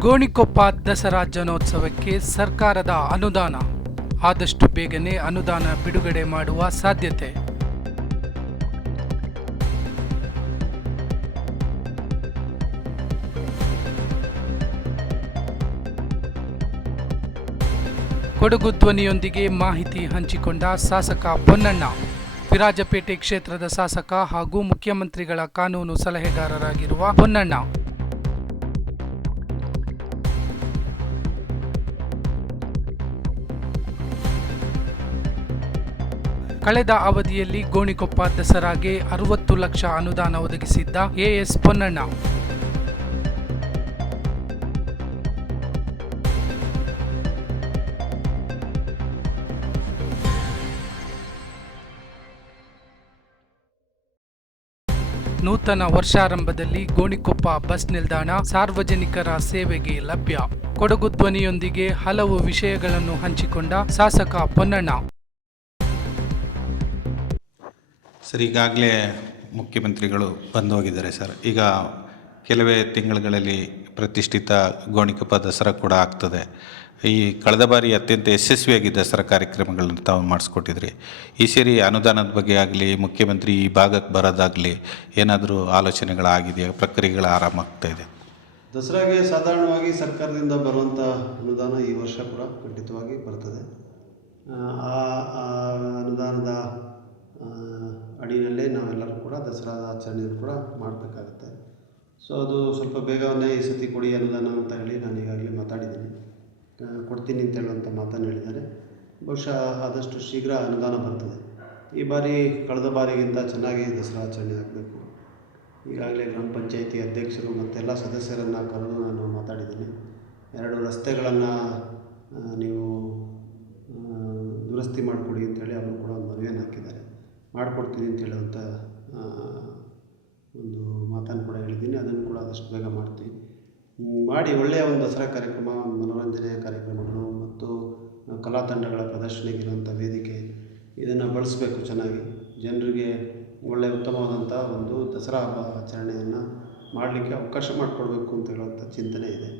ಗೋಣಿಕೊಪ್ಪ ದಸರಾ ಜನೋತ್ಸವಕ್ಕೆ ಸರ್ಕಾರದ ಅನುದಾನ. ಆದಷ್ಟು ಬೇಗನೆ ಅನುದಾನ ಬಿಡುಗಡೆ ಮಾಡುವ ಸಾಧ್ಯತೆ. ಕೊಡಗು ಧ್ವನಿಯೊಂದಿಗೆ ಮಾಹಿತಿ ಹಂಚಿಕೊಂಡ ಶಾಸಕ ಪೊನ್ನಣ್ಣ. ವಿರಾಜಪೇಟೆ ಕ್ಷೇತ್ರದ ಶಾಸಕ ಹಾಗೂ ಮುಖ್ಯಮಂತ್ರಿಗಳ ಕಾನೂನು ಸಲಹೆಗಾರರಾಗಿರುವ ಪೊನ್ನಣ್ಣ. ಕಳೆದ ಅವಧಿಯಲ್ಲಿ ಗೋಣಿಕೊಪ್ಪ ದಸರಾಗೆ ಅರವತ್ತು ಲಕ್ಷ ಅನುದಾನ ಒದಗಿಸಿದ್ದ ಎಎಸ್ ಪೊನ್ನಣ್ಣ. ನೂತನ ವರ್ಷಾರಂಭದಲ್ಲಿ ಗೋಣಿಕೊಪ್ಪ ಬಸ್ ನಿಲ್ದಾಣ ಸಾರ್ವಜನಿಕರ ಸೇವೆಗೆ ಲಭ್ಯ. ಕೊಡಗು ಧ್ವನಿಯೊಂದಿಗೆ ಹಲವು ವಿಷಯಗಳನ್ನು ಹಂಚಿಕೊಂಡ ಶಾಸಕ ಪೊನ್ನಣ್ಣ. ಸರ್, ಈಗಾಗಲೇ ಮುಖ್ಯಮಂತ್ರಿಗಳು ಬಂದು ಹೋಗಿದ್ದಾರೆ ಸರ್. ಈಗ ಕೆಲವೇ ತಿಂಗಳುಗಳಲ್ಲಿ ಪ್ರತಿಷ್ಠಿತ ಗೋಣಿಕೊಪ್ಪ ದಸರಾ ಕೂಡ ಆಗ್ತದೆ. ಈ ಕಳೆದ ಬಾರಿ ಅತ್ಯಂತ ಯಶಸ್ವಿಯಾಗಿ ದಸರಾ ಕಾರ್ಯಕ್ರಮಗಳನ್ನು ತಾವು ಮಾಡಿಸ್ಕೊಟ್ಟಿದ್ರಿ. ಈ ಸೇರಿ ಅನುದಾನದ ಬಗ್ಗೆ ಆಗಲಿ, ಮುಖ್ಯಮಂತ್ರಿ ಈ ಭಾಗಕ್ಕೆ ಬರೋದಾಗಲಿ ಏನಾದರೂ ಆಲೋಚನೆಗಳಾಗಿದೆಯಾ? ಪ್ರಕ್ರಿಯೆಗಳು ಆರಾಮ ಆಗ್ತಾ ಇದೆ. ದಸರಾಗೆ ಸಾಧಾರಣವಾಗಿ ಸರ್ಕಾರದಿಂದ ಬರುವಂಥ ಅನುದಾನ ಈ ವರ್ಷ ಕೂಡ ಖಂಡಿತವಾಗಿ ಬರ್ತದೆ. ಆ ಅನುದಾನದ ಅಡಿಯಲ್ಲೇ ನಾವೆಲ್ಲರೂ ಕೂಡ ದಸರಾ ಆಚರಣೆಯನ್ನು ಕೂಡ ಮಾಡಬೇಕಾಗುತ್ತೆ. ಸೊ ಅದು ಸ್ವಲ್ಪ ಬೇಗವನ್ನೇ ಈ ಸತಿ ಕೊಡಿ ಅನುದಾನ ಅಂತ ಹೇಳಿ ನಾನು ಈಗಾಗಲೇ ಮಾತಾಡಿದ್ದೀನಿ. ಕೊಡ್ತೀನಿ ಅಂತ ಹೇಳುವಂಥ ಮಾತನ್ನು ಹೇಳಿದ್ದಾರೆ. ಬಹುಶಃ ಆದಷ್ಟು ಶೀಘ್ರ ಅನುದಾನ ಬರ್ತದೆ. ಈ ಬಾರಿ ಕಳೆದ ಬಾರಿಗಿಂತ ಚೆನ್ನಾಗಿ ದಸರಾ ಆಚರಣೆ ಆಗಬೇಕು. ಈಗಾಗಲೇ ಗ್ರಾಮ ಪಂಚಾಯಿತಿ ಅಧ್ಯಕ್ಷರು ಮತ್ತೆಲ್ಲ ಸದಸ್ಯರನ್ನು ಕರೆದು ನಾನು ಮಾತಾಡಿದ್ದೀನಿ. ಎರಡು ರಸ್ತೆಗಳನ್ನು ನೀವು ದುರಸ್ತಿ ಮಾಡಿಕೊಡಿ ಅಂತೇಳಿ ಅವರು ಕೂಡ ಒಂದು ಮನವಿಯನ್ನು ಹಾಕಿದ್ದಾರೆ. ಮಾಡಿಕೊಡ್ತೀನಿ ಅಂತ ಹೇಳುವಂಥ ಒಂದು ಮಾತನ್ನು ಕೂಡ ಹೇಳಿದ್ದೀನಿ. ಅದನ್ನು ಕೂಡ ಆದಷ್ಟು ಬೇಗ ಮಾಡ್ತೀವಿ ಮಾಡಿ ಒಳ್ಳೆಯ ಒಂದು ದಸರಾ ಕಾರ್ಯಕ್ರಮ, ಮನೋರಂಜನೆಯ ಕಾರ್ಯಕ್ರಮಗಳು ಮತ್ತು ಕಲಾ ತಂಡಗಳ ಪ್ರದರ್ಶನಕ್ಕಿರುವಂಥ ವೇದಿಕೆ, ಇದನ್ನು ಬಳಸಬೇಕು ಚೆನ್ನಾಗಿ. ಜನರಿಗೆ ಒಳ್ಳೆಯ ಉತ್ತಮವಾದಂಥ ಒಂದು ದಸರಾ ಹಬ್ಬ ಆಚರಣೆಯನ್ನು ಮಾಡಲಿಕ್ಕೆ ಅವಕಾಶ ಮಾಡಿಕೊಡ್ಬೇಕು ಅಂತ ಹೇಳುವಂಥ ಚಿಂತನೆ ಇದೆ.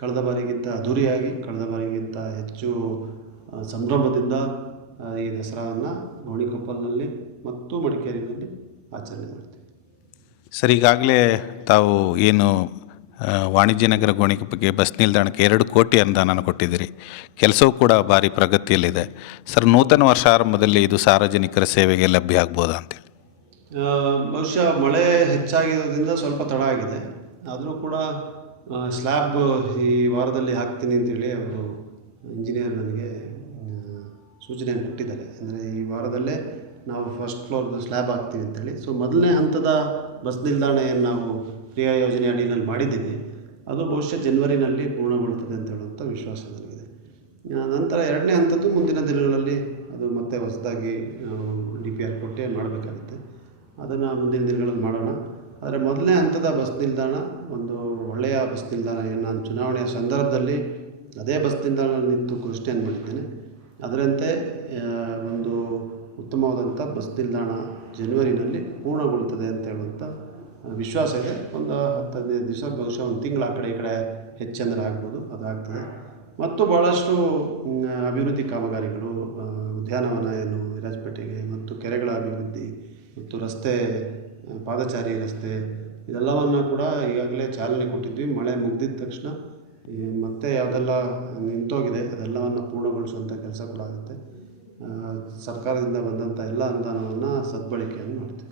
ಕಳೆದ ಬಾರಿಗಿಂತ ಅದ್ಧೂರಿಯಾಗಿ ಕಳೆದ ಬಾರಿಗಿಂತ ಹೆಚ್ಚು ಸಂಭ್ರಮದಿಂದ ಈ ದಸರಾವನ್ನು ಗೋಣಿಕೊಪ್ಪಲಿನಲ್ಲಿ ಮತ್ತು ಮಡಿಕೇರಿಯಲ್ಲಿ ಆಚರಣೆ ಮಾಡ್ತೀವಿ. ಸರ್ ಈಗಾಗಲೇ ತಾವು ಏನು ವಾಣಿಜ್ಯ ನಗರ ಗೋಣಿಕೊಪ್ಪಗೆ ಬಸ್ ನಿಲ್ದಾಣಕ್ಕೆ ಎರಡು ಕೋಟಿ ಅನುದಾನ ಕೊಟ್ಟಿದ್ದೀರಿ. ಕೆಲಸವೂ ಕೂಡ ಭಾರಿ ಪ್ರಗತಿಯಲ್ಲಿದೆ. ಸರ್ ನೂತನ ವರ್ಷ ಆರಂಭದಲ್ಲಿ ಇದು ಸಾರ್ವಜನಿಕರ ಸೇವೆಗೆ ಲಭ್ಯ ಆಗ್ಬೋದಾ ಅಂತೇಳಿ. ಬಹುಶಃ ಮಳೆ ಹೆಚ್ಚಾಗಿರೋದ್ರಿಂದ ಸ್ವಲ್ಪ ತಡ ಆಗಿದೆ. ಆದರೂ ಕೂಡ ಸ್ಲ್ಯಾಬ್ ಈ ವಾರದಲ್ಲಿ ಹಾಕ್ತೀನಿ ಅಂತೇಳಿ ಅವರು ಇಂಜಿನಿಯರ್ ನನಗೆ ಸೂಚನೆಯನ್ನು ಕೊಟ್ಟಿದ್ದಾರೆ. ಅಂದರೆ ಈ ವಾರದಲ್ಲೇ ನಾವು ಫಸ್ಟ್ ಫ್ಲೋರ್ದು ಸ್ಲ್ಯಾಬ್ ಹಾಕ್ತೀವಿ ಅಂತೇಳಿ. ಸೊ ಮೊದಲನೇ ಹಂತದ ಬಸ್ ನಿಲ್ದಾಣ ಏನು ನಾವು ಕ್ರಿಯಾ ಯೋಜನೆ ಅಡಿನಲ್ಲಿ ಮಾಡಿದ್ದೀವಿ. ಅದು ಬಹುಶಃ ಜನ್ವರಿನಲ್ಲಿ ಪೂರ್ಣಗೊಳ್ಳುತ್ತದೆ ಅಂತ ಹೇಳುವಂಥ ವಿಶ್ವಾಸ ನನಗಿದೆ. ನಂತರ ಎರಡನೇ ಹಂತದ್ದು ಮುಂದಿನ ದಿನಗಳಲ್ಲಿ ಅದು ಮತ್ತೆ ಹೊಸದಾಗಿ ಡಿ ಪಿ ಆರ್ ಕೊಟ್ಟೆ ಮಾಡಬೇಕಾಗುತ್ತೆ. ಅದನ್ನು ಮುಂದಿನ ದಿನಗಳಲ್ಲಿ ಮಾಡೋಣ. ಆದರೆ ಮೊದಲನೇ ಹಂತದ ಬಸ್ ನಿಲ್ದಾಣ ಒಂದು ಒಳ್ಳೆಯ ಬಸ್ ನಿಲ್ದಾಣ. ಏನು ನಾನು ಚುನಾವಣೆಯ ಸಂದರ್ಭದಲ್ಲಿ ಅದೇ ಬಸ್ ನಿಲ್ದಾಣ ನಿಂತು ಘೋಷಣೆಯನ್ನು ಮಾಡಿದ್ದೇನೆ. ಅದರಂತೆ ಒಂದು ಉತ್ತಮವಾದಂಥ ಬಸ್ ನಿಲ್ದಾಣ ಜನವರಿನಲ್ಲಿ ಪೂರ್ಣಗೊಳ್ಳುತ್ತದೆ ಅಂತ ಹೇಳುವಂಥ ವಿಶ್ವಾಸ ಇದೆ. ಒಂದು ಹತ್ತು ಹದಿನೈದು ದಿವಸ, ಬಹುಶಃ ಒಂದು ತಿಂಗಳ ಆ ಕಡೆ ಈ ಕಡೆ ಹೆಚ್ಚೆಂದರೆ ಆಗ್ಬೋದು, ಅದಾಗ್ತದೆ. ಮತ್ತು ಭಾಳಷ್ಟು ಅಭಿವೃದ್ಧಿ ಕಾಮಗಾರಿಗಳು ಉದ್ಯಾನವನ ಏನು ವಿರಾಜಪೇಟೆಗೆ ಮತ್ತು ಕೆರೆಗಳ ಅಭಿವೃದ್ಧಿ ಮತ್ತು ರಸ್ತೆ, ಪಾದಚಾರಿ ರಸ್ತೆ, ಇದೆಲ್ಲವನ್ನು ಕೂಡ ಈಗಾಗಲೇ ಚಾಲನೆ ಕೊಟ್ಟಿದ್ವಿ. ಮಳೆ ಮುಗಿದಿದ ತಕ್ಷಣ ಮತ್ತೆ ಯಾವುದೆಲ್ಲ ನಿಂತೋಗಿದೆ. ಅದೆಲ್ಲವನ್ನು ಪೂರ್ಣಗೊಳಿಸುವಂಥ ಕೆಲಸ ಕೂಡ ಆಗುತ್ತೆ ಸರ್ಕಾರದಿಂದ ಬಂದಂಥ ಎಲ್ಲ ಅನುದಾನವನ್ನು ಸದ್ಬಳಕೆಯನ್ನು ಮಾಡ್ತೀವಿ.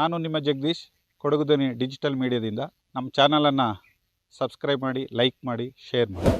ನಾನು ನಿಮ್ಮ ಜಗದೀಶ್ ಕೊಡಗು ಡಿಜಿಟಲ್ ಮೀಡಿಯಾದಿಂದ. ನಮ್ಮ ಚಾನಲನ್ನು ಸಬ್ಸ್ಕ್ರೈಬ್ ಮಾಡಿ, ಲೈಕ್ ಮಾಡಿ, ಶೇರ್ ಮಾಡಿ.